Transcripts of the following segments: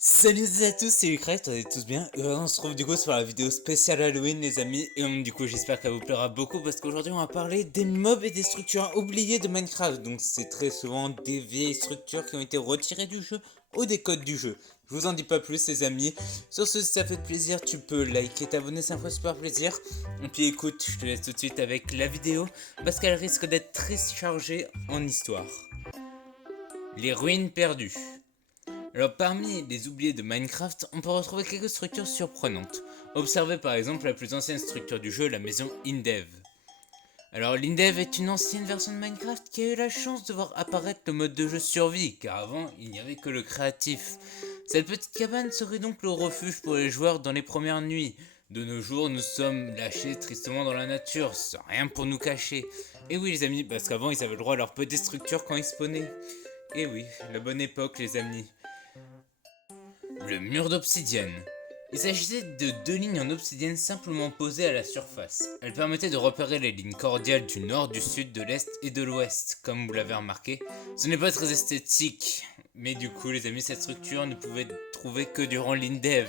Salut à tous, c'est Lucrète, on est tous bien. On se retrouve du coup sur la vidéo spéciale Halloween les amis. Et du coup j'espère qu'elle vous plaira beaucoup parce qu'aujourd'hui on va parler des mobs et des structures oubliées de Minecraft. Donc c'est très souvent des vieilles structures qui ont été retirées du jeu ou des codes du jeu. Je vous en dis pas plus les amis. Sur ce, si ça fait plaisir, tu peux liker, t'abonner, ça me ferait super plaisir. Et puis écoute, je te laisse tout de suite avec la vidéo parce qu'elle risque d'être très chargée en histoire. Les ruines perdues. Alors parmi les oubliés de Minecraft, on peut retrouver quelques structures surprenantes. Observez par exemple la plus ancienne structure du jeu, la maison Indev. Alors l'Indev est une ancienne version de Minecraft qui a eu la chance de voir apparaître le mode de jeu survie, car avant il n'y avait que le créatif. Cette petite cabane serait donc le refuge pour les joueurs dans les premières nuits. De nos jours, nous sommes lâchés tristement dans la nature, sans rien pour nous cacher. Et oui les amis, parce qu'avant ils avaient le droit à leur petite structure quand ils spawnaient. Et oui, la bonne époque les amis. Le mur d'obsidienne. Il s'agissait de deux lignes en obsidienne simplement posées à la surface. Elles permettaient de repérer les lignes cordiales du nord, du sud, de l'est et de l'ouest, comme vous l'avez remarqué. Ce n'est pas très esthétique, mais du coup les amis, cette structure ne pouvait être trouvée que durant l'Indev.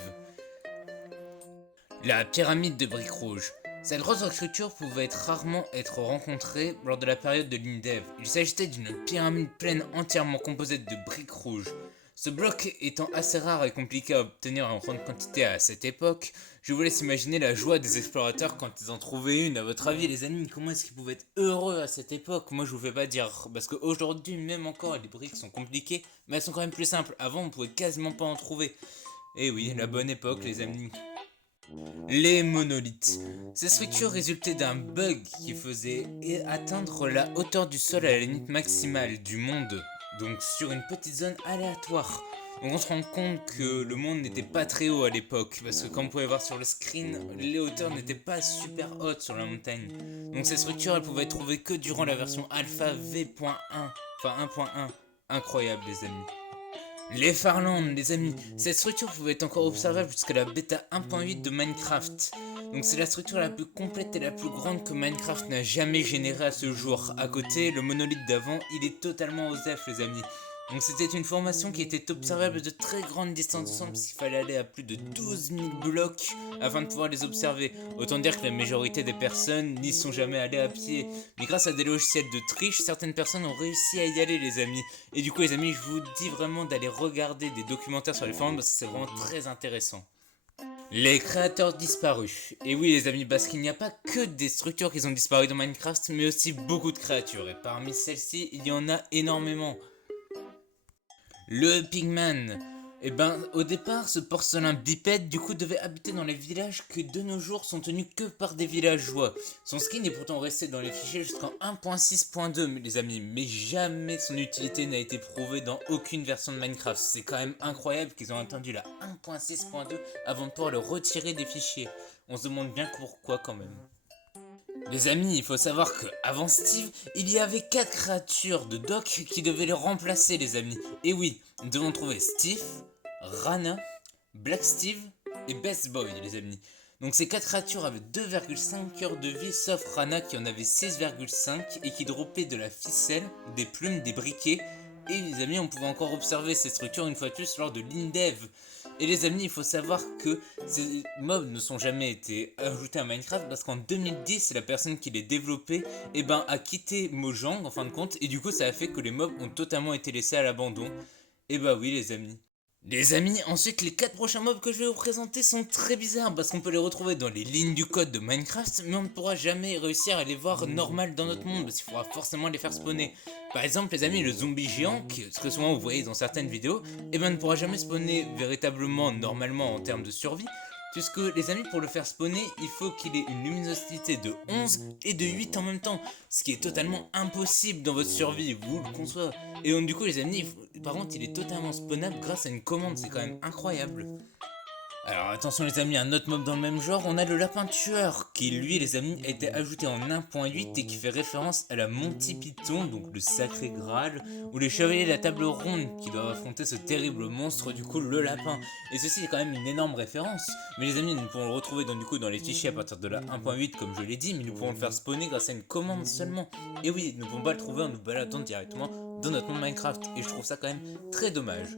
La pyramide de briques rouges. Cette grosse structure pouvait rarement être rencontrée lors de la période de l'Indev. Il s'agissait d'une pyramide pleine entièrement composée de briques rouges. Ce bloc étant assez rare et compliqué à obtenir en grande quantité à cette époque, je vous laisse imaginer la joie des explorateurs quand ils en trouvaient une. À votre avis les amis, comment est-ce qu'ils pouvaient être heureux à cette époque? Moi je vous fais pas dire, parce qu'aujourd'hui même encore les briques sont compliquées, mais elles sont quand même plus simples. Avant on pouvait quasiment pas en trouver. Et oui, la bonne époque les amis. Les monolithes. Ces structures résultaient d'un bug qui faisait atteindre la hauteur du sol à la limite maximale du monde, donc sur une petite zone aléatoire. Donc on se rend compte que le monde n'était pas très haut à l'époque, parce que comme vous pouvez voir sur le screen, les hauteurs n'étaient pas super hautes sur la montagne. Donc ces structures elles pouvaient être trouvées que durant la version alpha v.1, enfin 1.1. Incroyable les amis. Les Farlands, les amis, cette structure pouvait être encore observable jusqu'à la bêta 1.8 de Minecraft. Donc c'est la structure la plus complète et la plus grande que Minecraft n'a jamais générée à ce jour. À côté, le monolithe d'avant, il est totalement OSEF les amis. Donc c'était une formation qui était observable de très grandes distances ensemble, s'il fallait aller à plus de 12 000 blocs afin de pouvoir les observer. Autant dire que la majorité des personnes n'y sont jamais allées à pied. Mais grâce à des logiciels de triche, certaines personnes ont réussi à y aller les amis. Et du coup les amis, je vous dis vraiment d'aller regarder des documentaires sur les forums parce que c'est vraiment très intéressant. Les créateurs disparus. Et oui les amis, parce qu'il n'y a pas que des structures qui ont disparu dans Minecraft, mais aussi beaucoup de créatures. Et parmi celles-ci, il y en a énormément. Le Pigman. Eh ben, au départ, ce porcelain bipède du coup devait habiter dans les villages que de nos jours sont tenus que par des villageois. Son skin est pourtant resté dans les fichiers jusqu'en 1.6.2 les amis, mais jamais son utilité n'a été prouvée dans aucune version de Minecraft. C'est quand même incroyable qu'ils ont attendu la 1.6.2 avant de pouvoir le retirer des fichiers. On se demande bien pourquoi quand même. Les amis, il faut savoir que avant Steve, il y avait 4 créatures de Doc qui devaient les remplacer les amis. Et oui, nous devons trouver Steve, Rana, Black Steve et Best Boy les amis. Donc ces 4 créatures avaient 2,5 heures de vie sauf Rana qui en avait 6,5 et qui droppait de la ficelle, des plumes, des briquets. Et les amis, on pouvait encore observer ces structures une fois de plus lors de l'Indev. Et les amis, il faut savoir que ces mobs ne sont jamais été ajoutés à Minecraft parce qu'en 2010, la personne qui les développait a quitté Mojang en fin de compte et du coup ça a fait que les mobs ont totalement été laissés à l'abandon. Et bah oui les amis. Les amis, ensuite les 4 prochains mobs que je vais vous présenter sont très bizarres parce qu'on peut les retrouver dans les lignes du code de Minecraft mais on ne pourra jamais réussir à les voir normal dans notre monde parce qu'il faudra forcément les faire spawner. Par exemple les amis, le zombie géant, ce que souvent vous voyez dans certaines vidéos, ne pourra jamais spawner véritablement normalement en termes de survie puisque les amis pour le faire spawner il faut qu'il ait une luminosité de 11 et de 8 en même temps, ce qui est totalement impossible dans votre survie, vous le concevez. Et donc du coup les amis, par contre il est totalement spawnable grâce à une commande, c'est quand même incroyable. Alors attention les amis, un autre mob dans le même genre, on a le lapin tueur, qui lui les amis a été ajouté en 1.8 et qui fait référence à la Monty Python, donc le sacré Graal, ou les chevaliers de la table ronde qui doivent affronter ce terrible monstre du coup le lapin. Et ceci est quand même une énorme référence, mais les amis nous pouvons le retrouver dans les fichiers à partir de la 1.8 comme je l'ai dit, mais nous pouvons le faire spawner grâce à une commande seulement. Et oui, nous ne pouvons pas le trouver en nous baladant directement dans notre monde Minecraft, et je trouve ça quand même très dommage.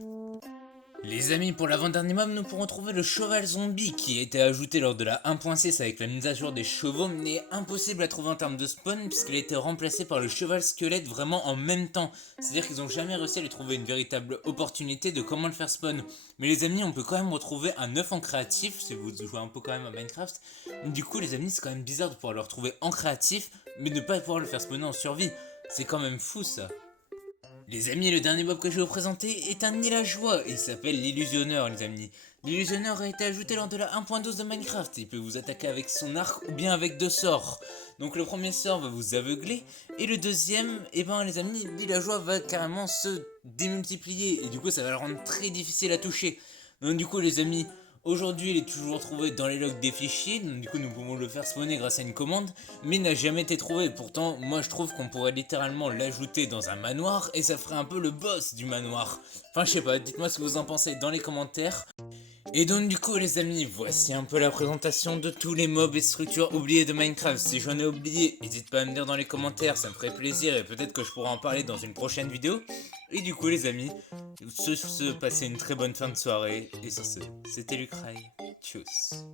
Les amis, pour l'avant-dernier mob, nous pourrons trouver le cheval zombie qui a été ajouté lors de la 1.6 avec la mise à jour des chevaux, mais impossible à trouver en termes de spawn puisqu'il a été remplacé par le cheval squelette vraiment en même temps. C'est-à-dire qu'ils n'ont jamais réussi à lui trouver une véritable opportunité de comment le faire spawn. Mais les amis, on peut quand même retrouver un œuf en créatif, si vous jouez un peu quand même à Minecraft. Du coup, les amis, c'est quand même bizarre de pouvoir le retrouver en créatif, mais de ne pas pouvoir le faire spawner en survie. C'est quand même fou ça. Les amis, le dernier mob que je vais vous présenter est un villageois, il s'appelle l'illusionneur les amis. L'illusionneur a été ajouté lors de la 1.12 de Minecraft, il peut vous attaquer avec son arc ou bien avec deux sorts. Donc le premier sort va vous aveugler, et le deuxième, et ben les amis, le villageois va carrément se démultiplier, et du coup ça va le rendre très difficile à toucher. Donc du coup les amis, aujourd'hui il est toujours trouvé dans les logs des fichiers, donc du coup nous pouvons le faire spawner grâce à une commande, mais n'a jamais été trouvé. Pourtant moi je trouve qu'on pourrait littéralement l'ajouter dans un manoir et ça ferait un peu le boss du manoir. Enfin je sais pas, dites-moi ce que vous en pensez dans les commentaires. Et donc du coup les amis, voici un peu la présentation de tous les mobs et structures oubliées de Minecraft. Si j'en ai oublié, n'hésite pas à me dire dans les commentaires, ça me ferait plaisir et peut-être que je pourrai en parler dans une prochaine vidéo. Et du coup les amis, sur ce, passez une très bonne fin de soirée. Et sur ce, c'était Lucraï. Tchuss.